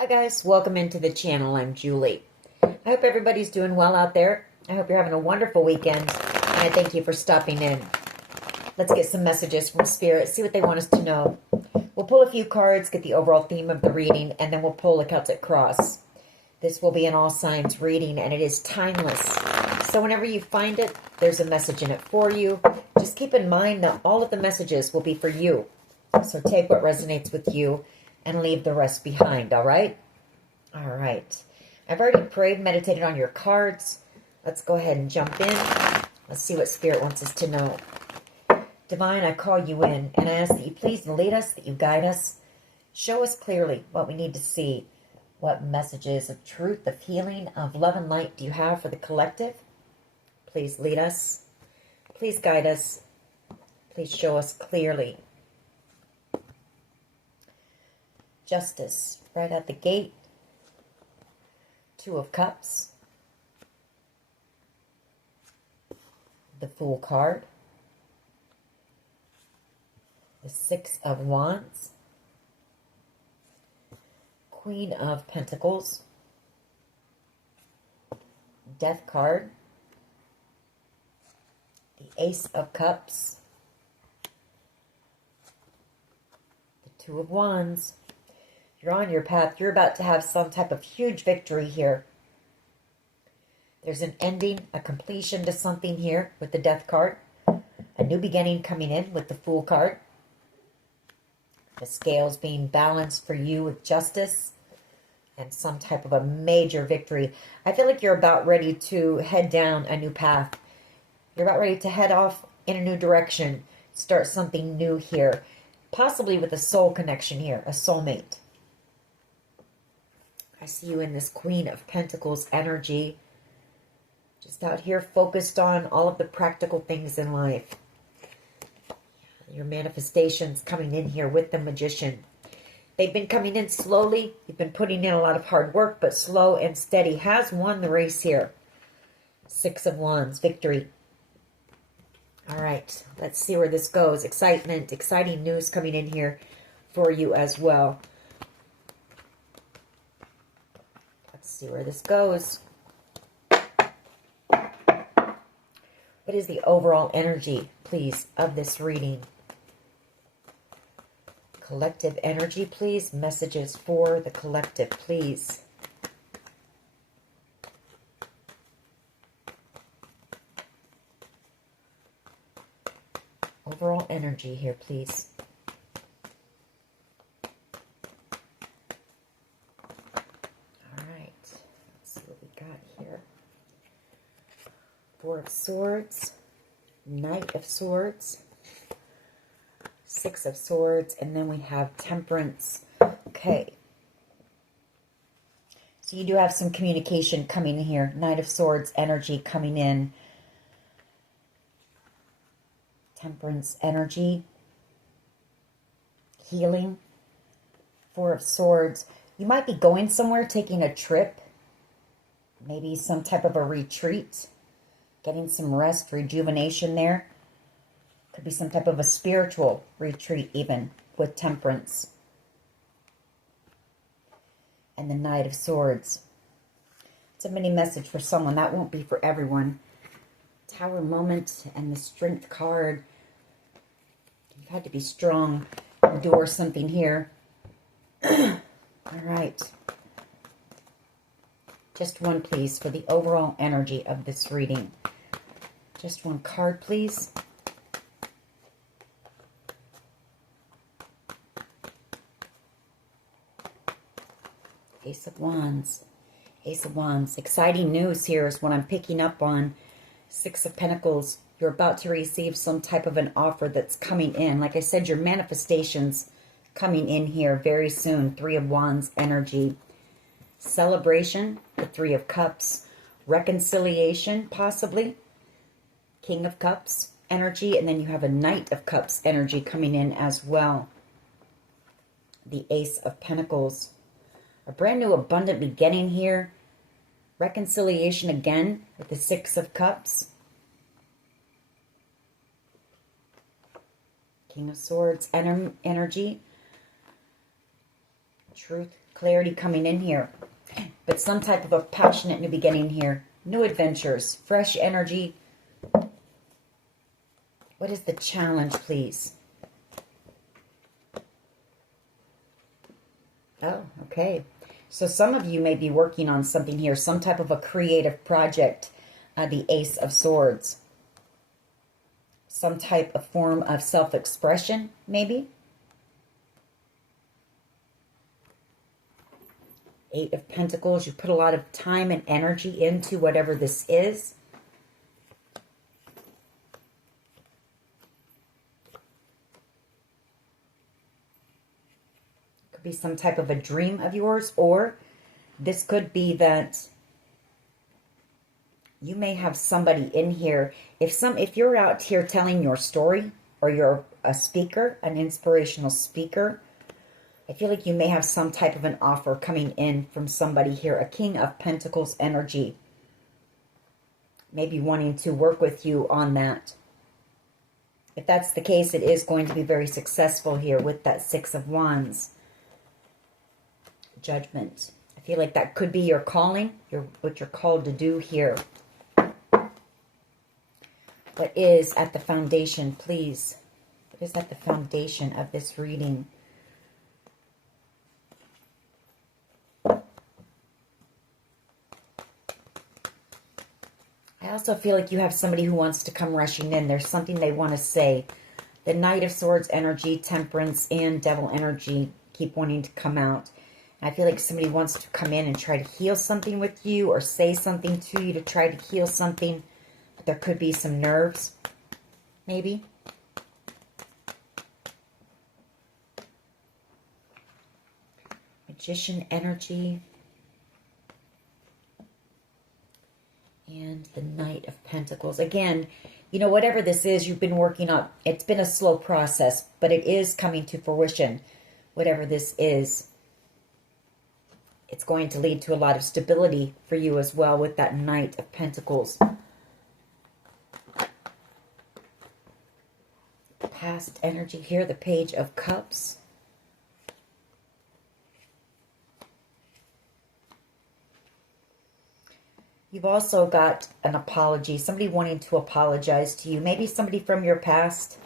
Hi guys, welcome into the channel. I'm Julie. I hope everybody's doing well out there. I hope you're having a wonderful weekend, and I thank you for stopping in. Let's get some messages from Spirit, see what they want us to know. We'll pull a few cards, get the overall theme of the reading, and then we'll pull a Celtic cross. This will be an all signs reading, and it is timeless. So whenever you find it, there's a message in it for you. Just keep in mind that all of the messages will be for you. So take what resonates with you and leave the rest behind, all right? All right. I've already prayed, meditated on your cards. Let's go ahead and jump in. Let's see what Spirit wants us to know. Divine, I call you in, and I ask that you please lead us, that you guide us. Show us clearly what we need to see. What messages of truth, of healing, of love and light do you have for the collective? Please lead us. Please guide us. Please show us clearly. Justice, right at the gate. Two of Cups. The Fool card. The Six of Wands. Queen of Pentacles. Death card. The Ace of Cups. The Two of Wands. You're on your path. You're about to have some type of huge victory here. There's an ending, a completion to something here with the Death card. A new beginning coming in with the Fool card. The scales being balanced for you with justice and some type of a major victory. I feel like you're about ready to head down a new path. You're about ready to head off in a new direction. Start something new here. Possibly with a soul connection here, a soulmate. I see you in this Queen of Pentacles energy. Just out here focused on all of the practical things in life. Your manifestations coming in here with the Magician. They've been coming in slowly. You've been putting in a lot of hard work, but slow and steady has won the race here. Six of Wands, victory. All right, let's see where this goes. Excitement, exciting news coming in here for you as well. Let's see where this goes. What is the overall energy, please, of this reading? Collective energy, please. Messages for the collective, please. Overall energy here, please. All right. Let's see what we got here. Four of Swords. Knight of Swords. Six of Swords, and then we have Temperance. Okay. So you do have some communication coming in here. Knight of Swords energy coming in. Temperance energy. Healing. Four of Swords. You might be going somewhere, taking a trip. Maybe some type of a retreat. Getting some rest, rejuvenation there. Could be some type of a spiritual retreat even with Temperance. And the Knight of Swords. It's a mini message for someone. That won't be for everyone. Tower moment and the Strength card. You've had to be strong. Endure something here. All right. Just one, please, for the overall energy of this reading. Just one card, please. Ace of Wands. Ace of Wands. Exciting news here is what I'm picking up on. Six of Pentacles. You're about to receive some type of an offer that's coming in. Like I said, your manifestations coming in here very soon. Three of Wands energy. Celebration. The Three of Cups. Reconciliation, possibly. King of Cups energy. And then you have a Knight of Cups energy coming in as well. The Ace of Pentacles. A brand new abundant beginning here. Reconciliation again with the Six of Cups. King of Swords energy. Truth, clarity coming in here. But some type of a passionate new beginning here. New adventures, fresh energy. What is the challenge, please? Oh, okay. So some of you may be working on something here, some type of a creative project. The Ace of Swords. Some type of form of self-expression, maybe. Eight of Pentacles. You put a lot of time and energy into whatever this is. Could be some type of a dream of yours, or this could be that you may have somebody in here. If you're out here telling your story, or you're a speaker, an inspirational speaker, I feel like you may have some type of an offer coming in from somebody here. A King of Pentacles energy. Maybe wanting to work with you on that. If that's the case, it is going to be very successful here with that Six of Wands. Judgment. I feel like that could be your calling, what you're called to do here. What is at the foundation, please? What is at the foundation of this reading? I also feel like you have somebody who wants to come rushing in. There's something they want to say. The Knight of Swords energy, Temperance, and Devil energy keep wanting to come out. I feel like somebody wants to come in and try to heal something with you, or say something to you to try to heal something. But there could be some nerves, maybe. Magician energy. And the Knight of Pentacles. Again, you know, whatever this is you've been working on, it's been a slow process, but it is coming to fruition. Whatever this is, it's going to lead to a lot of stability for you as well with that Knight of Pentacles. Past energy here, the Page of Cups. You've also got an apology, somebody wanting to apologize to you. Maybe somebody from your past.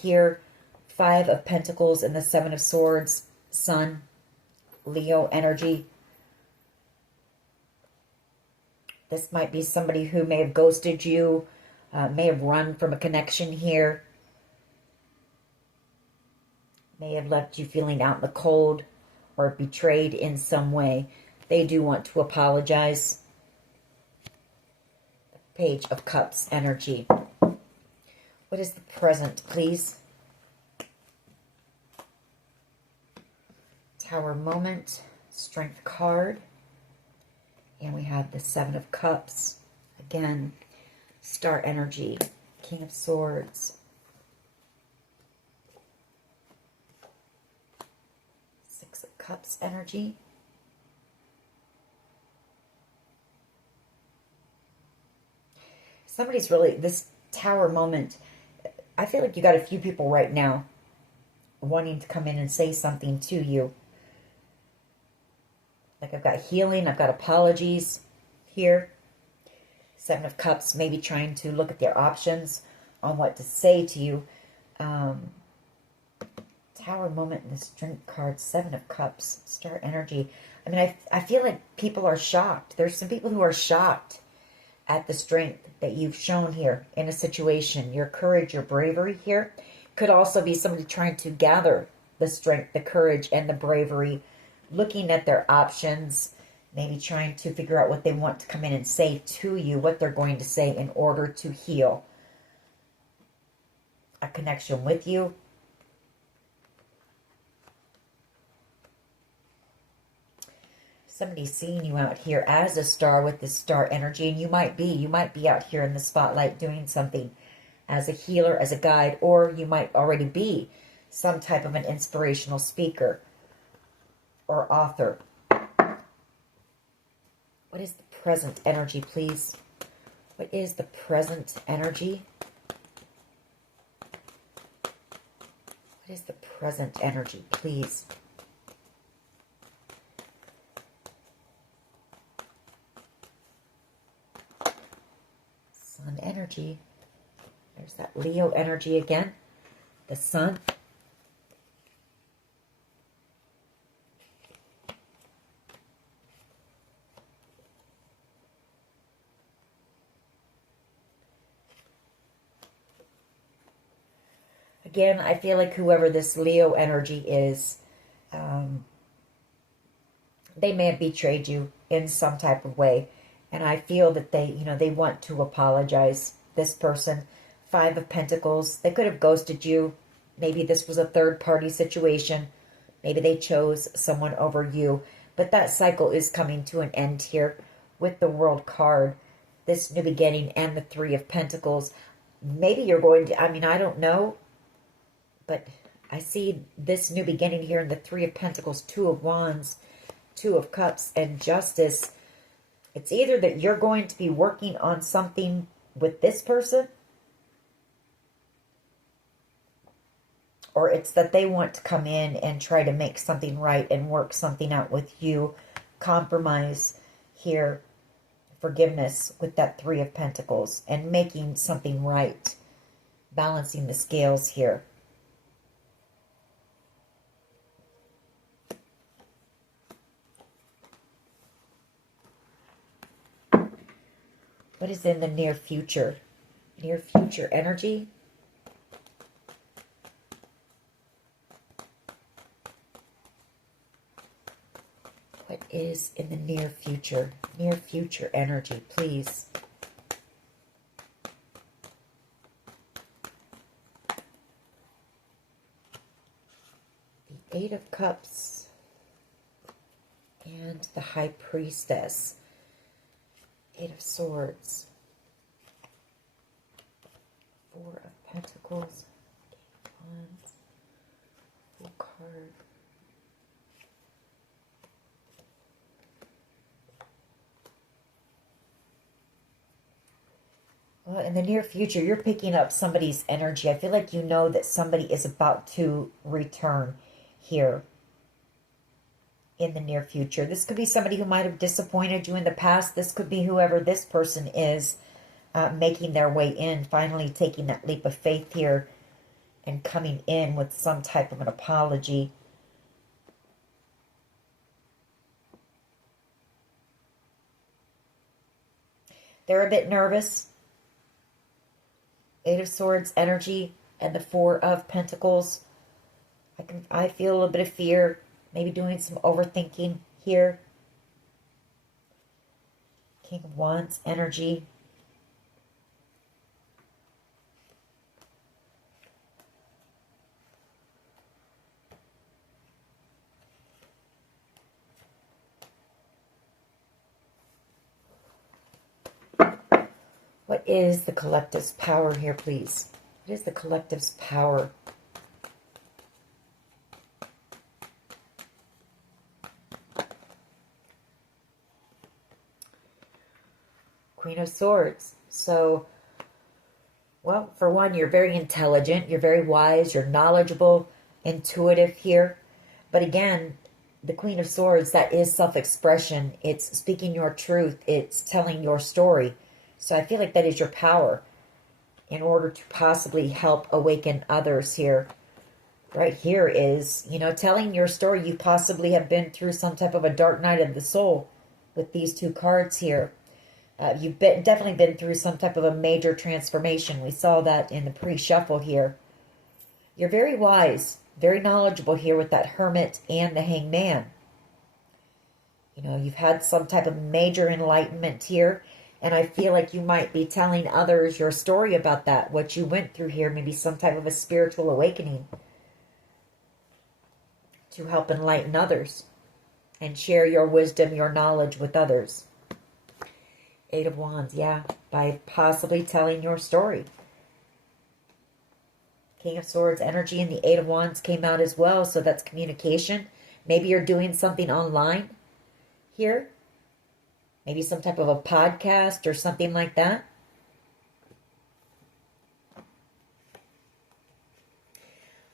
Here, Five of Pentacles and the Seven of Swords, Sun, Leo energy. This might be somebody who may have ghosted you, may have run from a connection here. May have left you feeling out in the cold or betrayed in some way. They do want to apologize. Page of Cups energy. What is the present, please? Tower moment, Strength card. And we have the Seven of Cups. Again, Star energy, King of Swords. Six of Cups energy. Somebody's really, this Tower moment, I feel like you got a few people right now wanting to come in and say something to you. Like I've got healing, I've got apologies here. Seven of Cups, maybe trying to look at their options on what to say to you. Tower moment in the Strength card, Seven of Cups, Star energy. I mean, I feel like people are shocked. There's some people who are shocked at the strength that you've shown here in a situation. Your courage, your bravery here. Could also be somebody trying to gather the strength, the courage, and the bravery, looking at their options, maybe trying to figure out what they want to come in and say to you, what they're going to say in order to heal a connection with you. Somebody's seeing you out here as a star with this star energy, and you might be out here in the spotlight doing something as a healer, as a guide, or you might already be some type of an inspirational speaker or author. What is the present energy, please? What is the present energy? What is the present energy, please? energy. There's that Leo energy again. The Sun. Again, I feel like whoever this Leo energy is, they may have betrayed you in some type of way. And I feel that they want to apologize. This person, Five of Pentacles, they could have ghosted you. Maybe this was a third-party situation. Maybe they chose someone over you. But that cycle is coming to an end here with the World card, this new beginning, and the Three of Pentacles. Maybe you're going to, I don't know, but I see this new beginning here in the Three of Pentacles, Two of Wands, Two of Cups, and Justice. It's either that you're going to be working on something with this person, or it's that they want to come in and try to make something right and work something out with you. Compromise here, forgiveness with that Three of Pentacles, and making something right, balancing the scales here. What is in the near future? Near future energy. What is in the near future? Near future energy, please. The Eight of Cups and the High Priestess. Eight of Swords, Four of Pentacles, Eight of Wands, Full card. Well, in the near future, you're picking up somebody's energy. I feel like you know that somebody is about to return here in the near future. This could be somebody who might have disappointed you in the past. This could be whoever this person is, making their way in, finally taking that leap of faith here and coming in with some type of an apology. They're a bit nervous. Eight of Swords energy and the Four of Pentacles. I feel a little bit of fear. Maybe doing some overthinking here. King of Wands energy. What is the collective's power here, please? What is the collective's power? Queen of Swords. So, well, for one, you're very intelligent, you're very wise, you're knowledgeable, intuitive here. But again, the Queen of Swords, that is self-expression. It's speaking your truth. It's telling your story. So I feel like that is your power in order to possibly help awaken others here. Right here is, telling your story. You possibly have been through some type of a dark night of the soul with these two cards here. You've definitely been through some type of a major transformation. We saw that in the pre-shuffle here. You're very wise, very knowledgeable here with that Hermit and the Hangman. You've had some type of major enlightenment here. And I feel like you might be telling others your story about that, what you went through here, maybe some type of a spiritual awakening to help enlighten others and share your wisdom, your knowledge with others. Eight of Wands, yeah, by possibly telling your story. King of Swords energy and the Eight of Wands came out as well, so that's communication. Maybe you're doing something online here. Maybe some type of a podcast or something like that.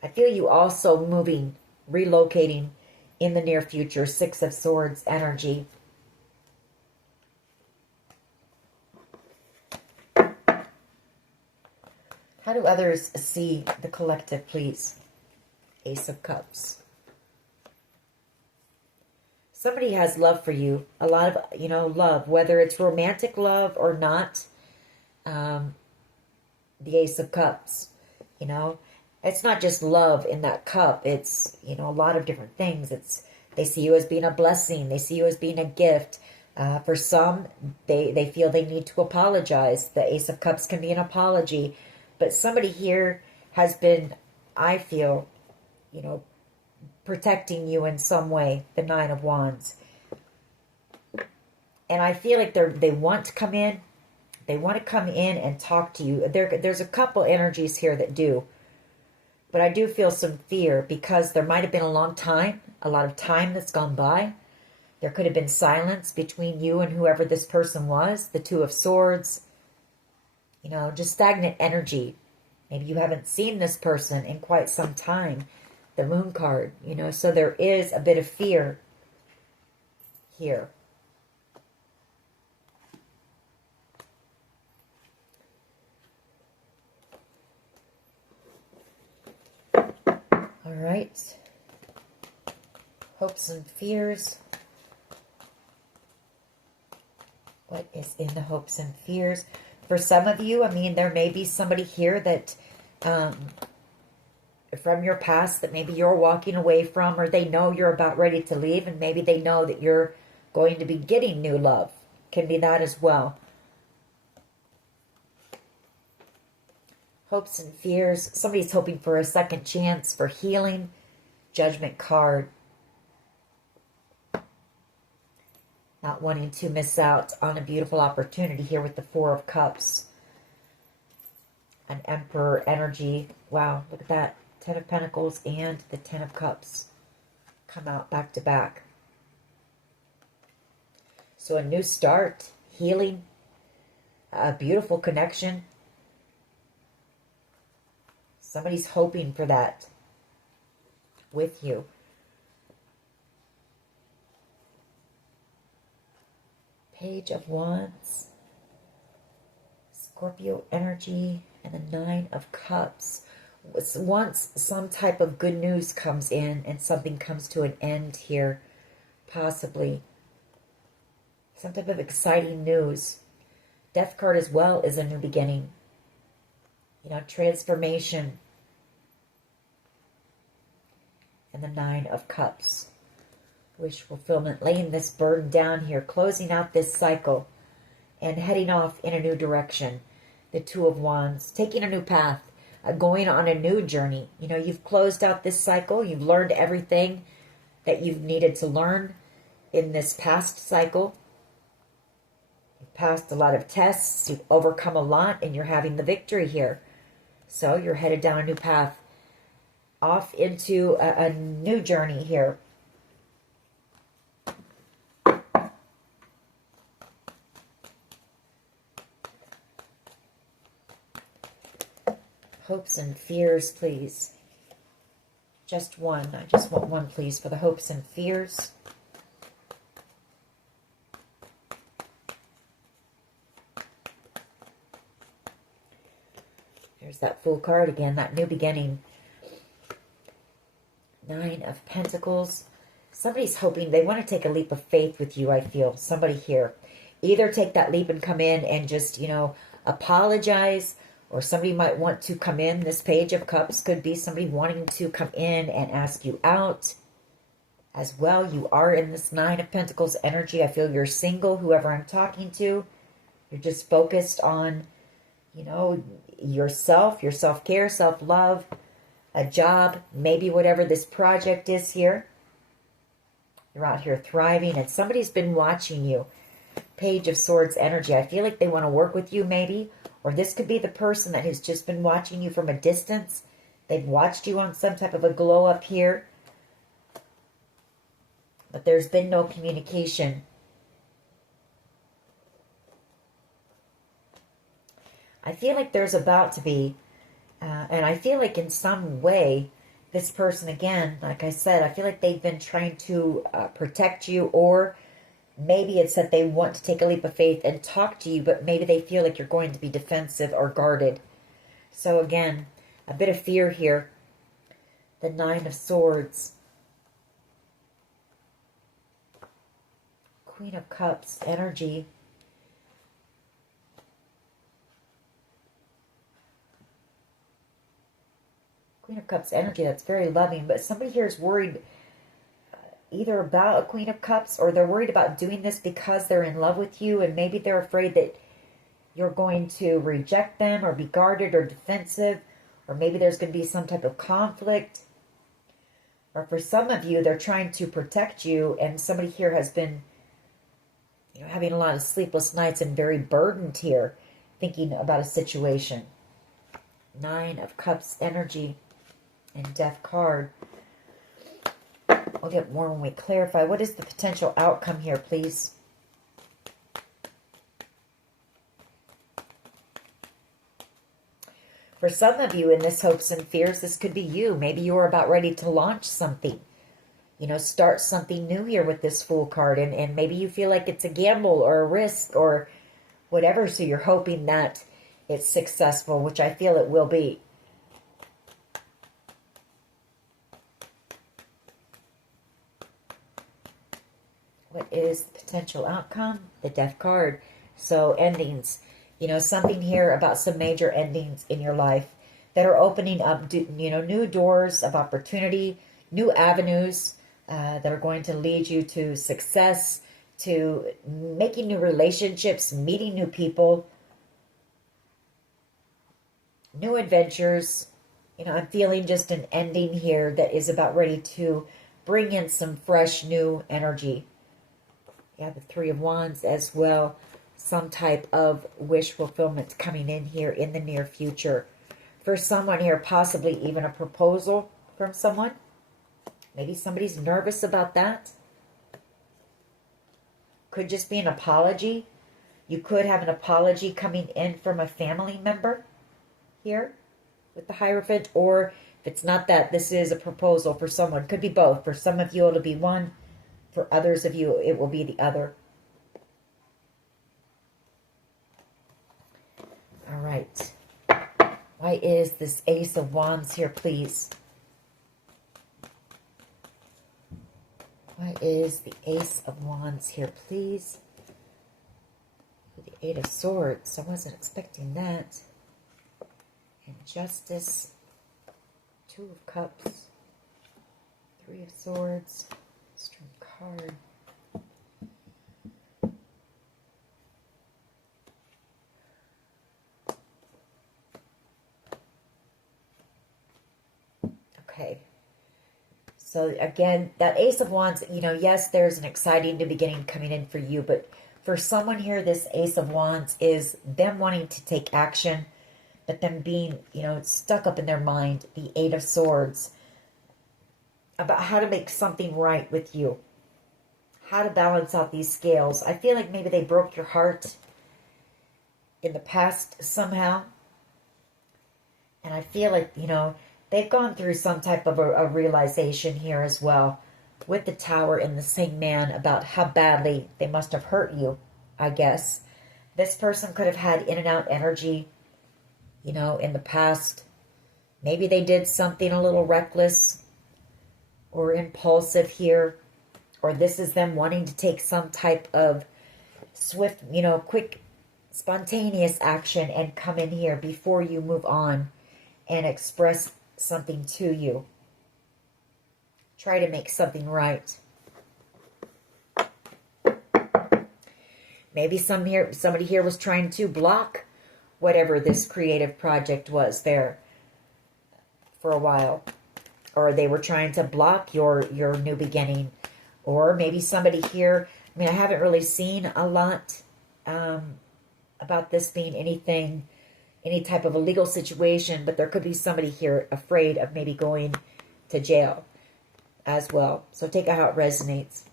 I feel you also moving, relocating in the near future. Six of Swords energy. How do others see the collective, please? Ace of Cups. Somebody has love for you. A lot of, love. Whether it's romantic love or not. The Ace of Cups. It's not just love in that cup. It's, a lot of different things. They see you as being a blessing. They see you as being a gift. For some, they feel they need to apologize. The Ace of Cups can be an apology. But somebody here has been, I feel, protecting you in some way. The Nine of Wands. And I feel like they want to come in. They want to come in and talk to you. There's a couple energies here that do. But I do feel some fear because there might have been a long time, a lot of time that's gone by. There could have been silence between you and whoever this person was. The Two of Swords. Just stagnant energy. Maybe you haven't seen this person in quite some time. The Moon card, so there is a bit of fear here. All right. Hopes and fears. What is in the hopes and fears? For some of you, there may be somebody here that from your past that maybe you're walking away from, or they know you're about ready to leave, and maybe they know that you're going to be getting new love. Can be that as well. Hopes and fears. Somebody's hoping for a second chance, for healing. Judgment card. Not wanting to miss out on a beautiful opportunity here with the Four of Cups. An Emperor energy. Wow, look at that. 10 of Pentacles and the 10 of Cups come out back to back. So a new start, healing, a beautiful connection. Somebody's hoping for that with you. Page of Wands, Scorpio energy, and the Nine of Cups. Once some type of good news comes in and something comes to an end here, possibly some type of exciting news. Death card as well is a new beginning. Transformation. And the Nine of Cups. Wish fulfillment, laying this burden down here, closing out this cycle and heading off in a new direction. The Two of Wands, taking a new path. Going on a new journey. You've closed out this cycle. You've learned everything that you've needed to learn in this past cycle. You've passed a lot of tests. You've overcome a lot, and you're having the victory here. So you're headed down a new path. Off into a new journey here. Hopes and fears, please. Just one. I just want one, please, for the hopes and fears. There's that Fool card again, that new beginning. Nine of Pentacles. Somebody's hoping, they want to take a leap of faith with you, I feel. Somebody here. Either take that leap and come in and just, apologize. Or somebody might want to come in. This Page of Cups could be somebody wanting to come in and ask you out. As well, you are in this Nine of Pentacles energy. I feel you're single, whoever I'm talking to. You're just focused on, yourself, your self-care, self-love, a job, maybe whatever this project is here. You're out here thriving, and somebody's been watching you. Page of Swords energy. I feel like they want to work with you, maybe. Or this could be the person that has just been watching you from a distance. They've watched you on some type of a glow up here. But there's been no communication. I feel like there's about to be, and I feel like in some way, this person, again, like I said, I feel like they've been trying to protect you, or maybe it's that they want to take a leap of faith and talk to you, but maybe they feel like you're going to be defensive or guarded. So again, a bit of fear here. The Nine of Swords. Queen of Cups energy. Queen of Cups energy, that's very loving, but somebody here is worried either about a Queen of Cups, or they're worried about doing this because they're in love with you, and maybe they're afraid that you're going to reject them or be guarded or defensive, or maybe there's going to be some type of conflict. Or for some of you, they're trying to protect you, and somebody here has been, you know, having a lot of sleepless nights and very burdened here, thinking about a situation. Nine of Cups energy and Death card. We'll get more when we clarify. What is the potential outcome here, please? For some of you in this hopes and fears, this could be you. Maybe you are about ready to launch something. You know, start something new here with this Fool card. And maybe you feel like it's a gamble or a risk or whatever. So you're hoping that it's successful, which I feel it will be. What is the potential outcome? The Death card. So endings. You know, something here about some major endings in your life that are opening up, you know, new doors of opportunity, new avenues that are going to lead you to success, to making new relationships, meeting new people, new adventures. You know, I'm feeling just an ending here that is about ready to bring in some fresh new energy. Yeah, the Three of Wands as well. Some type of wish fulfillment coming in here in the near future. For someone here, possibly even a proposal from someone. Maybe somebody's nervous about that. Could just be an apology. You could have an apology coming in from a family member here with the Hierophant. Or if it's not that, this is a proposal for someone. Could be both. For some of you, it'll be one. For others of you, it will be the other. All right. Why is this Ace of Wands here, please? Why is the Ace of Wands here, please? The Eight of Swords. I wasn't expecting that. And Justice. Two of Cups. Three of Swords. String card. Okay. So again, that Ace of Wands, you know, yes, there's an exciting new beginning coming in for you, but for someone here, this Ace of Wands is them wanting to take action, but them being, you know, stuck up in their mind. The Eight of Swords, about how to make something right with you, how to balance out these scales. I feel like maybe they broke your heart in the past somehow, and I feel like, you know, they've gone through some type of a realization here as well with the Tower and the same man about how badly they must have hurt you, I guess. This person could have had in and out energy, you know, in the past. Maybe they did something a little reckless or impulsive here. Or this is them wanting to take some type of swift, you know, quick, spontaneous action and come in here before you move on and express something to you. Try to make something right. Maybe somebody here was trying to block whatever this creative project was there for a while. Or they were trying to block your new beginning. Or maybe somebody here, I mean, I haven't really seen a lot about this being anything, any type of a legal situation, but there could be somebody here afraid of maybe going to jail as well. So take it how it resonates.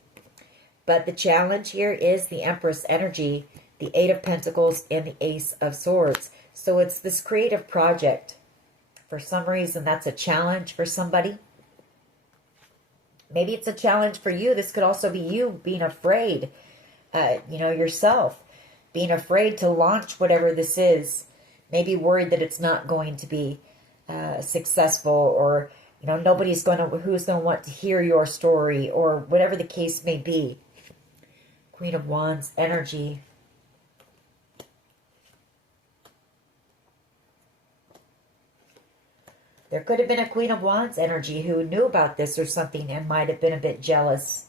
But the challenge here is the Empress energy, the Eight of Pentacles, and the Ace of Swords. So it's this creative project. For some reason, that's a challenge for somebody. Maybe it's a challenge for you. This could also be you being afraid, you know, yourself. Being afraid to launch whatever this is. maybe worried that it's not going to be successful, or nobody's who's going to want to hear your story, or whatever the case may be. Queen of Wands energy. There could have been a Queen of Wands energy who knew about this or something and might have been a bit jealous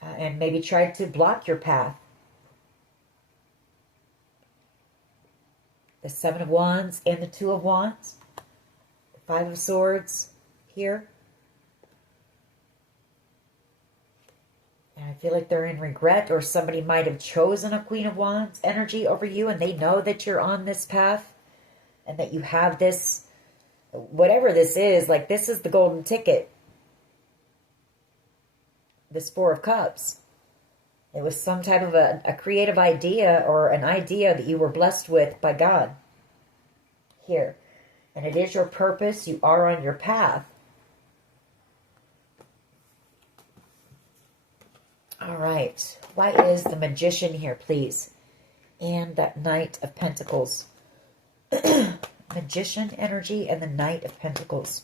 and maybe tried to block your path. The Seven of Wands and the Two of Wands. The Five of Swords here. And I feel like they're in regret, or somebody might have chosen a Queen of Wands energy over you, and they know that you're on this path and that you have this, whatever this is, like this is the golden ticket. This Four of Cups. It was some type of a creative idea, or an idea that you were blessed with by God here. And it is your purpose. You are on your path. All right. Why is the Magician here, please? And that Knight of Pentacles. Magician energy and the Knight of Pentacles.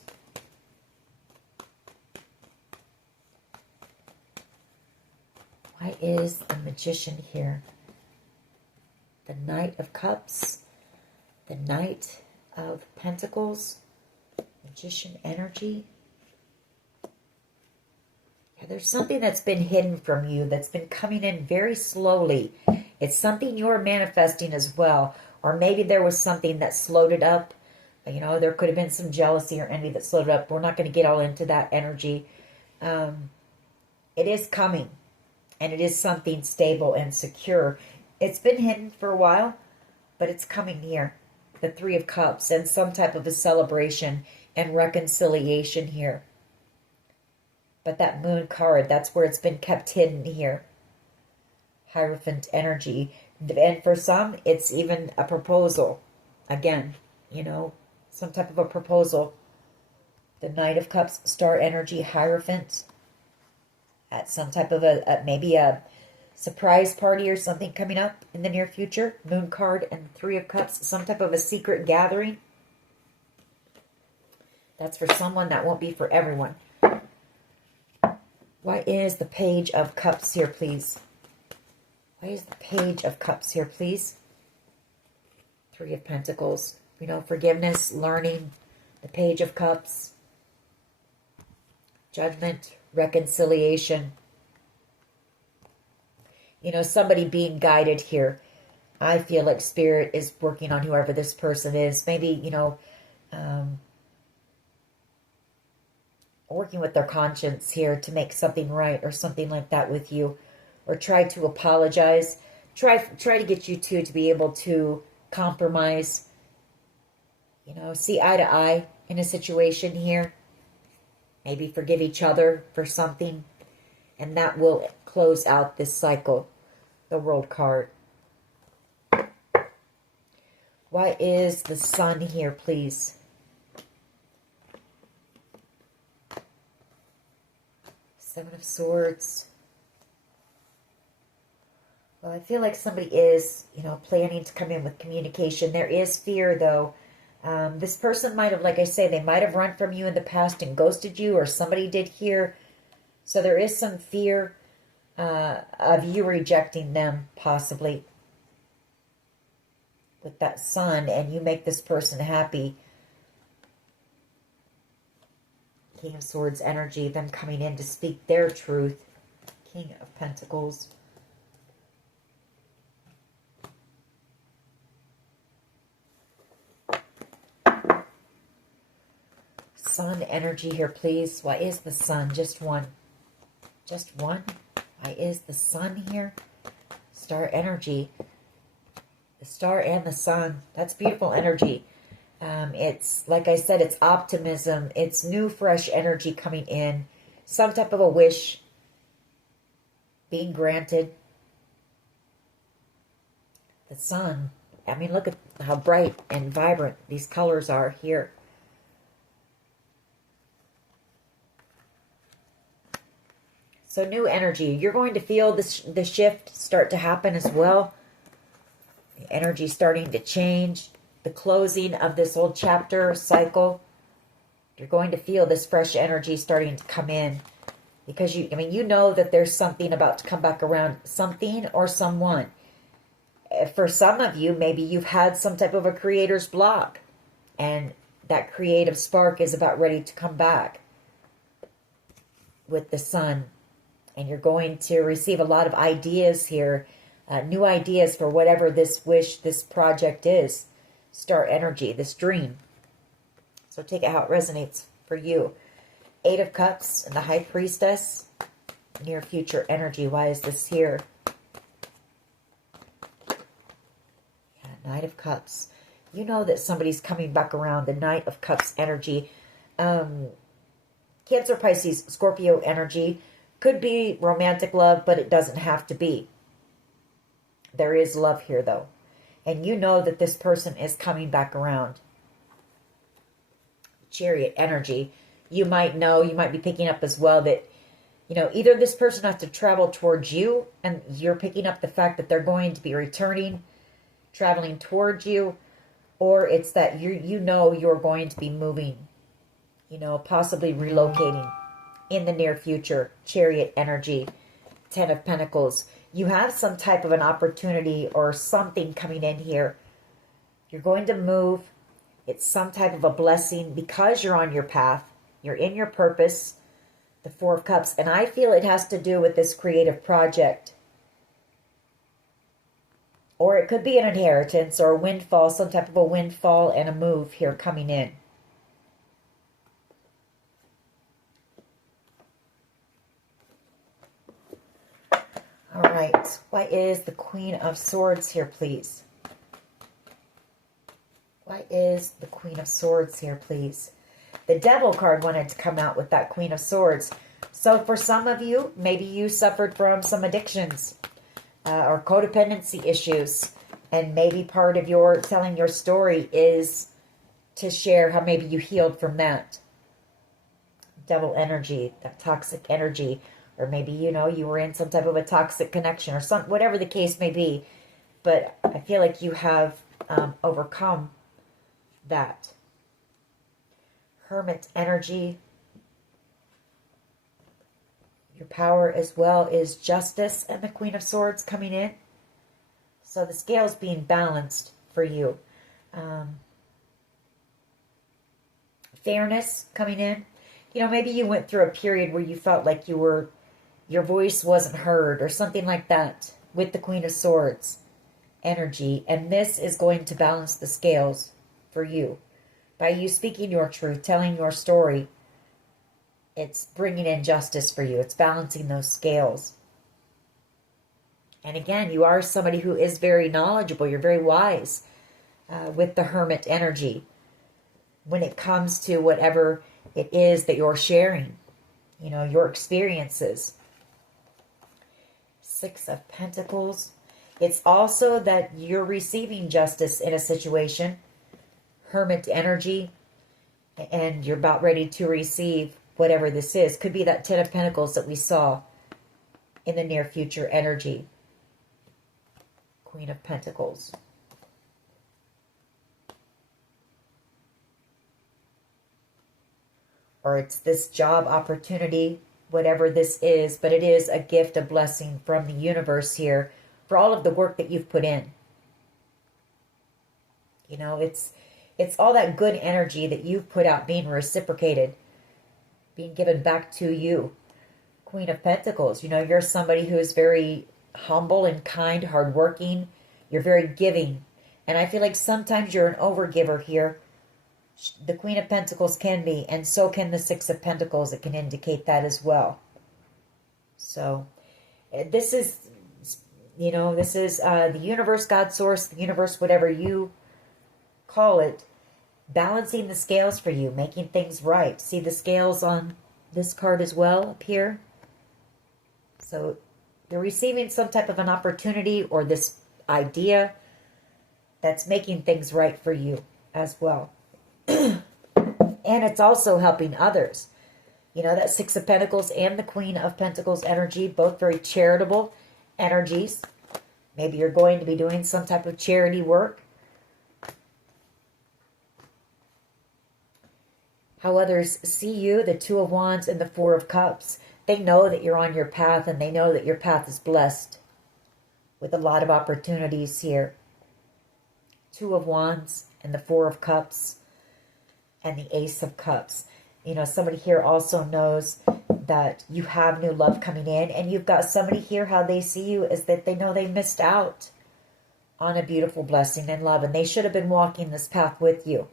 Why is the Magician here? The Knight of Cups, the Knight of Pentacles, Magician energy. Yeah, there's something that's been hidden from you, that's been coming in very slowly. It's something you're manifesting as well. Or maybe there was something that slowed it up. There could have been some jealousy or envy that slowed it up. We're not going to get all into that energy. It is coming. And it is something stable and secure. It's been hidden for a while, but it's coming here. The Three of Cups and some type of a celebration and reconciliation here. But that Moon card, that's where it's been kept hidden here. Hierophant energy. And for some, it's even a proposal. Again, some type of a proposal. The Knight of Cups, Star energy, Hierophant. At some type of maybe a surprise party or something coming up in the near future. Moon card and Three of Cups. Some type of a secret gathering. That's for someone. That won't be for everyone. Why is the Page of Cups here, please? Why is the Page of Cups here, please? Three of Pentacles. Forgiveness, learning. The Page of Cups. Judgment, reconciliation. Somebody being guided here. I feel like Spirit is working on whoever this person is. Maybe, working with their conscience here to make something right or something like that with you. Or try to apologize. Try to get you two to be able to compromise. See eye to eye in a situation here. Maybe forgive each other for something. And that will close out this cycle. The World card. Why is the Sun here, please? Seven of Swords. Well, I feel like somebody is, planning to come in with communication. There is fear, though. This person might have, like I say, they might have run from you in the past and ghosted you, or somebody did here. So there is some fear of you rejecting them, possibly. With that Sun, and you make this person happy. King of Swords energy, them coming in to speak their truth. King of Pentacles. Sun energy here, please. Why is the Sun? Just one. Just one. Why is the Sun here? Star energy. The Star and the Sun. That's beautiful energy. It's, like I said, it's optimism. It's new, fresh energy coming in. Some type of a wish being granted. The Sun. I mean, look at how bright and vibrant these colors are here. So new energy. You're going to feel the shift start to happen as well. The energy starting to change. the closing of this old chapter cycle. You're going to feel this fresh energy starting to come in. Because you know that there's something about to come back around. Something or someone. For some of you, maybe you've had some type of a creator's block. And that creative spark is about ready to come back with the sun. And you're going to receive a lot of ideas here. New ideas for whatever this wish, this project is. Star energy, this dream. So take it how it resonates for you. 8 of Cups and the High Priestess. Near future energy. Why is this here? Yeah, Knight of Cups. You know that somebody's coming back around. The Knight of Cups energy. Cancer, Pisces, Scorpio energy. Could be romantic love, but it doesn't have to be. There is love here, though. And you know that this person is coming back around. Chariot energy. You might know, you might be picking up as well that, either this person has to travel towards you and you're picking up the fact that they're going to be returning, traveling towards you, or it's that you're going to be moving, possibly relocating in the near future. Chariot energy, 10 of Pentacles. You have some type of an opportunity or something coming in here. You're going to move. It's some type of a blessing because you're on your path. You're in your purpose. The 4 of Cups. And I feel it has to do with this creative project. Or it could be an inheritance or a windfall. Some type of a windfall and a move here coming in. All right. Why is the Queen of Swords here, please? Why is the Queen of Swords here, please? The Devil card wanted to come out with that Queen of Swords. So for some of you, maybe you suffered from some addictions or codependency issues. And maybe part of your telling your story is to share how maybe you healed from that. Devil energy, that toxic energy. Or maybe, you were in some type of a toxic connection or whatever the case may be. But I feel like you have overcome that. Hermit energy. Your power as well is Justice and the Queen of Swords coming in. So the scales being balanced for you. Fairness coming in. Maybe you went through a period where you felt like your voice wasn't heard or something like that with the Queen of Swords energy. And this is going to balance the scales for you. By you speaking your truth, telling your story, it's bringing in justice for you. It's balancing those scales. And again, you are somebody who is very knowledgeable. You're very wise with the Hermit energy when it comes to whatever it is that you're sharing, your experiences. 6 of Pentacles. It's also that you're receiving justice in a situation. Hermit energy. And you're about ready to receive whatever this is. Could be that 10 of Pentacles that we saw in the near future energy. Queen of Pentacles. Or it's this job opportunity, whatever this is, but it is a gift, a blessing from the universe here for all of the work that you've put in. It's all that good energy that you've put out being reciprocated, being given back to you. Queen of Pentacles, you're somebody who is very humble and kind, hardworking. You're very giving. And I feel like sometimes you're an overgiver here. The Queen of Pentacles can be, and so can the 6 of Pentacles. It can indicate that as well. So, this is, the universe, God, source, the universe, whatever you call it, balancing the scales for you, making things right. See the scales on this card as well up here? So, you're receiving some type of an opportunity or this idea that's making things right for you as well. And it's also helping others. That 6 of Pentacles and the Queen of Pentacles energy, both very charitable energies. Maybe you're going to be doing some type of charity work. how others see you, the Two of Wands and the Four of Cups. They know that you're on your path, and they know that your path is blessed with a lot of opportunities here. Two of Wands and the Four of Cups and the Ace of Cups. You know, somebody here also knows that you have new love coming in, and you've got somebody here, how they see you is that they know they missed out on a beautiful blessing in love, and they should have been walking this path with you.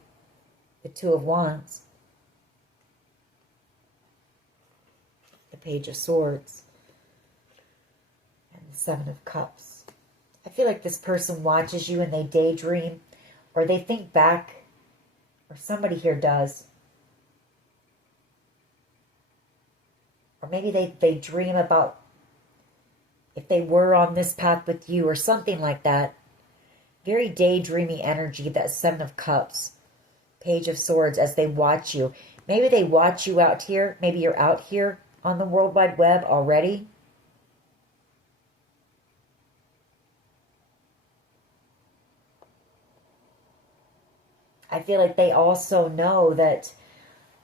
The Two of Wands. The Page of Swords. And the Seven of Cups. I feel like this person watches you and they daydream, or they think back, or somebody here does. Or maybe they dream about if they were on this path with you or something like that. Very daydreamy energy, that Seven of Cups. Page of Swords as they watch you. Maybe they watch you out here. Maybe you're out here on the World Wide Web already. I feel like they also know that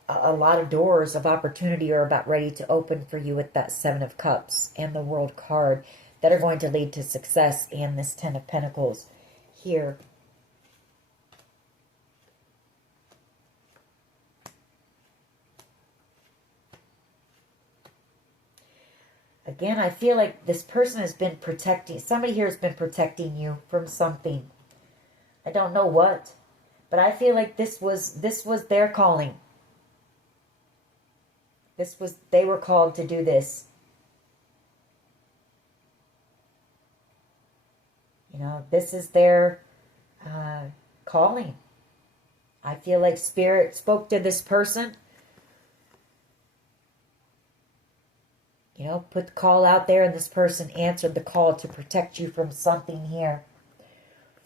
a lot of doors of opportunity are about ready to open for you with that Seven of Cups and the World card that are going to lead to success, and this Ten of Pentacles here. Again, I feel like this person has been protecting, somebody here has been protecting you from something. I don't know what, but I feel like this was their calling. They were called to do this. You know, this is their calling. I feel like Spirit spoke to this person. You know, put the call out there, and this person answered the call to protect you from something here.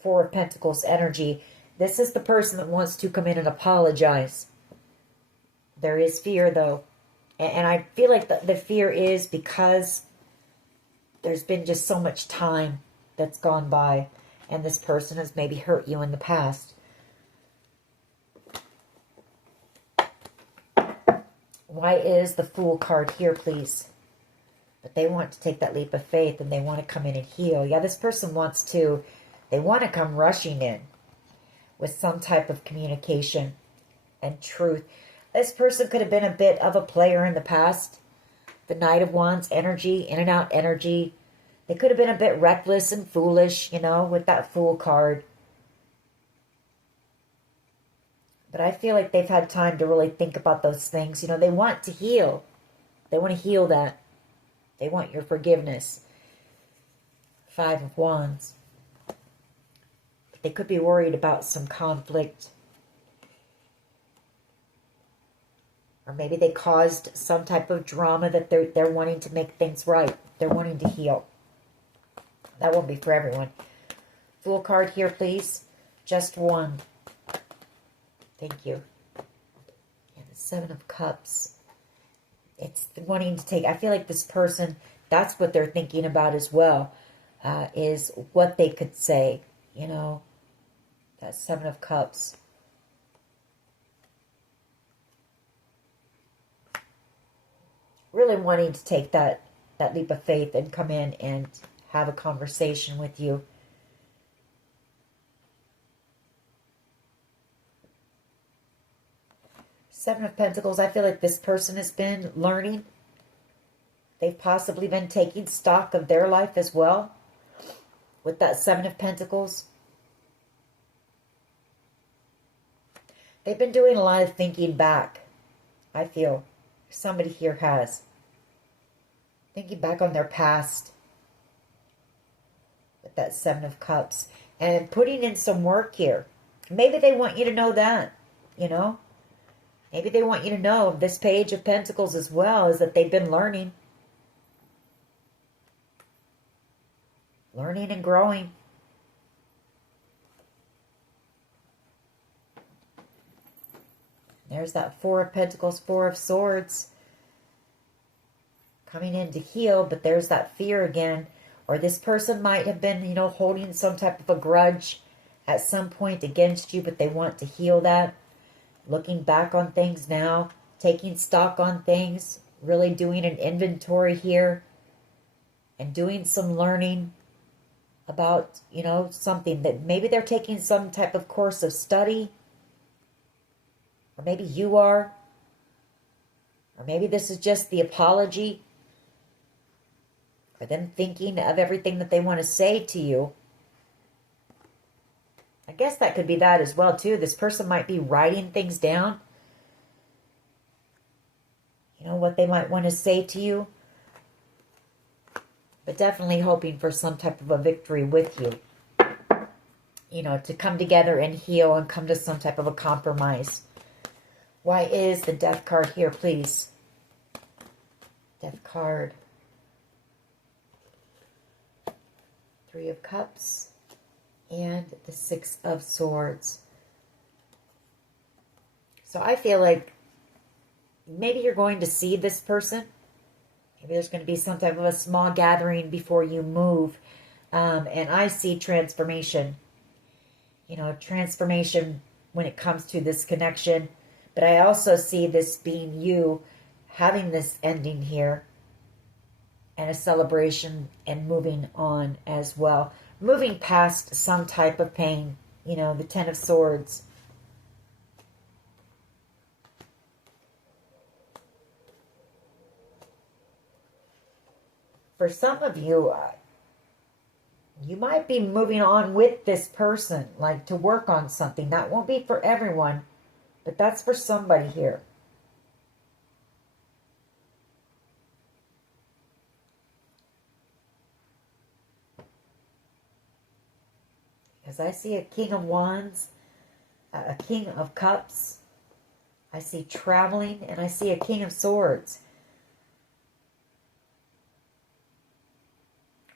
Four of Pentacles energy. This is the person that wants to come in and apologize. There is fear, though. And I feel like the fear is because there's been just so much time that's gone by, and this person has maybe hurt you in the past. Why is the Fool card here, please? But they want to take that leap of faith, and they want to come in and heal. Yeah, this person wants to, they want to come rushing in with some type of communication and truth. This person could have been a bit of a player in the past. The Knight of Wands energy, in and out energy. They could have been a bit reckless and foolish, you know, with that Fool card. But I feel like they've had time to really think about those things. You know, they want to heal. They want to heal that. They want your forgiveness. Five of Wands. But they could be worried about some conflict. Or maybe they caused some type of drama that they're wanting to make things right. They're wanting to heal. That won't be for everyone. Fool card here, please. Just one. Thank you. And the Seven of Cups. It's wanting to take, I feel like this person, that's what they're thinking about as well, is what they could say, you know, that Seven of Cups. Really wanting to take that leap of faith and come in and have a conversation with you. Seven of Pentacles, I feel like this person has been learning. They've possibly been taking stock of their life as well with that Seven of Pentacles. They've been doing a lot of thinking back, I feel. Somebody here has. Thinking back on their past with that Seven of Cups. And putting in some work here. Maybe they want you to know that, you know. Maybe they want you to know this Page of Pentacles as well, is that they've been learning. Learning and growing. There's that Four of Pentacles, Four of Swords. Coming in to heal, but there's that fear again. Or this person might have been, you know, holding some type of a grudge at some point against you, but they want to heal that. looking back on things now, taking stock on things, really doing an inventory here, and doing some learning about, something that maybe they're taking some type of course of study, or maybe you are, or maybe this is just the apology, or them thinking of everything that they want to say to you. I guess that could be that as well, too. This person might be writing things down. What they might want to say to you. But definitely hoping for some type of a victory with you. To come together and heal and come to some type of a compromise. Why is the Death card here, please? Death card. Three of Cups. And the Six of Swords. So I feel like maybe you're going to see this person. Maybe there's going to be some type of a small gathering before you move. And I see transformation. Transformation when it comes to this connection. But I also see this being you having this ending here. And a celebration and moving on as well. Moving past some type of pain. The Ten of Swords. For some of you, you might be moving on with this person, like to work on something. That won't be for everyone, but that's for somebody here. Because I see a King of Wands, a King of Cups. I see traveling, and I see a King of Swords.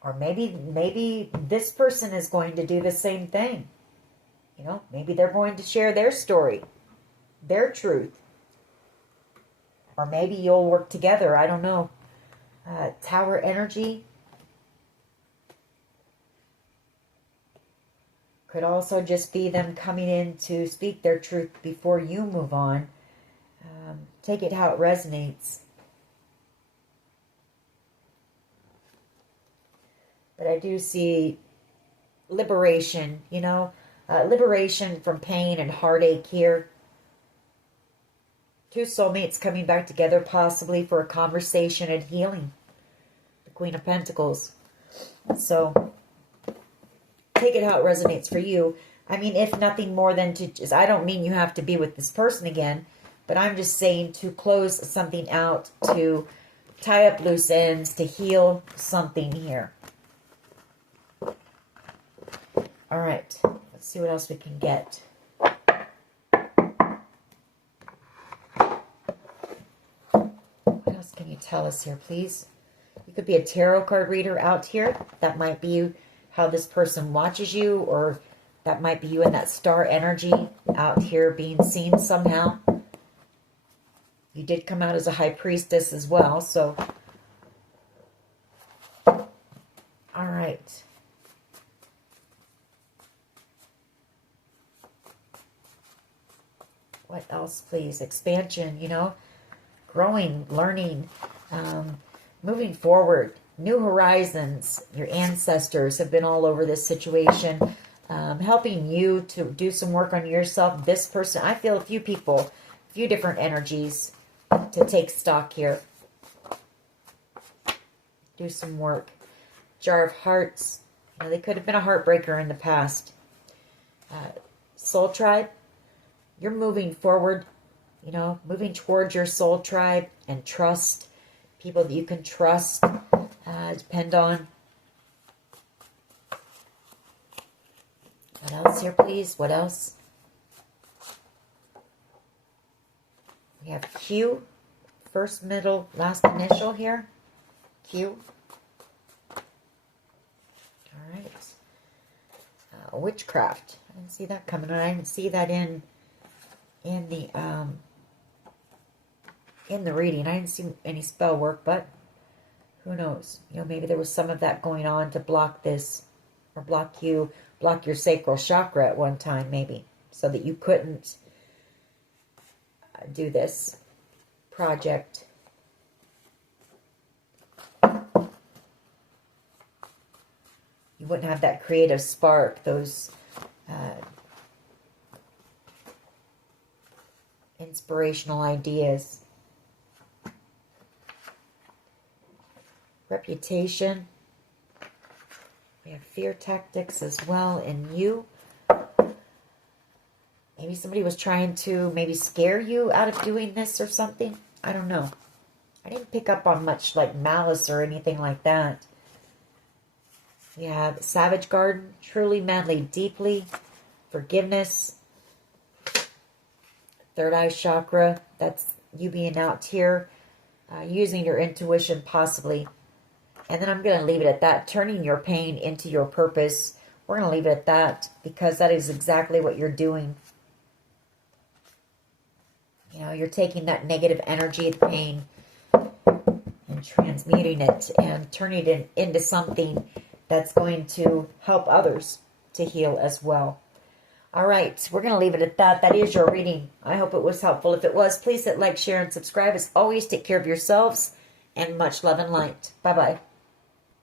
Or maybe this person is going to do the same thing. Maybe they're going to share their story, their truth. Or maybe you'll work together. I don't know. Tower energy. Could also just be them coming in to speak their truth before you move on. Take it how it resonates. But I do see liberation, liberation from pain and heartache here. Two soulmates coming back together possibly for a conversation and healing. The Queen of Pentacles. So, take it how it resonates for you. I mean, if nothing more than to just, I don't mean you have to be with this person again, but I'm just saying to close something out, to tie up loose ends, to heal something here. All right, let's see what else we can get. What else can you tell us here, please? You could be a tarot card reader out here. That might be how this person watches you, or that might be you in that star energy out here being seen somehow. You did come out as a high priestess as well, so. All right. What else, please? Expansion, growing, learning, moving forward, new horizons. Your ancestors have been all over this situation, helping you to do some work on yourself. This person, I feel a few people, a few different energies to take stock here. Do some work. Jar of Hearts. They could have been a heartbreaker in the past. Soul Tribe. You're moving forward, moving towards your soul tribe and trust. People that you can trust, depend on. What else here, please? What else? We have Q, first, middle, last initial here. Q. All right. Witchcraft. I didn't see that coming on. I didn't see that in the reading. I didn't see any spell work, but who knows? Maybe there was some of that going on to block this, or block your sacral chakra at one time, maybe, so that you couldn't do this project. You wouldn't have that creative spark, those inspirational ideas. Reputation. We have fear tactics as well in you. Maybe somebody was trying to maybe scare you out of doing this or something. I don't know. I didn't pick up on much like malice or anything like that. We have Savage Garden, truly, madly, deeply, forgiveness, third eye chakra. That's you being out here, using your intuition possibly. And then I'm going to leave it at that, turning your pain into your purpose. We're going to leave it at that because that is exactly what you're doing. You know, you're taking that negative energy, the pain, and transmuting it and turning it into something that's going to help others to heal as well. All right, we're going to leave it at that. That is your reading. I hope it was helpful. If it was, please hit like, share, and subscribe. As always, take care of yourselves, and much love and light. Bye-bye.